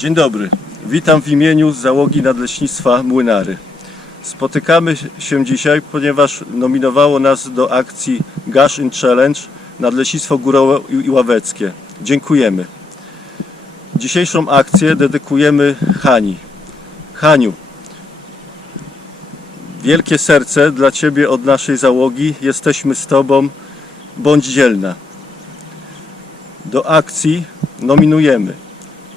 Dzień dobry. Witam w imieniu załogi Nadleśnictwa Młynary. Spotykamy się dzisiaj, ponieważ nominowało nas do akcji Gash in Challenge Nadleśnictwo Górowe i Ławeckie. Dziękujemy. Dzisiejszą akcję dedykujemy Hani. Haniu, wielkie serce dla Ciebie od naszej załogi. Jesteśmy z Tobą. Bądź dzielna. Do akcji nominujemy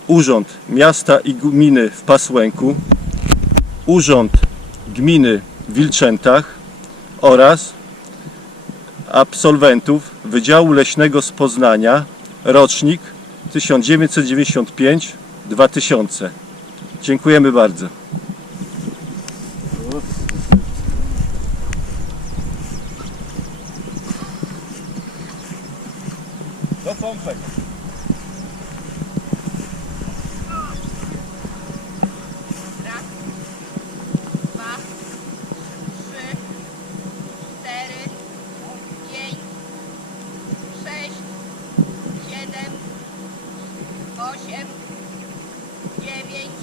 Urząd Miasta i Gminy w Pasłęku, Urząd Gminy w Wilczętach oraz absolwentów Wydziału Leśnego z Poznania, rocznik 1995-2000. Dziękujemy bardzo. Do pompek. 9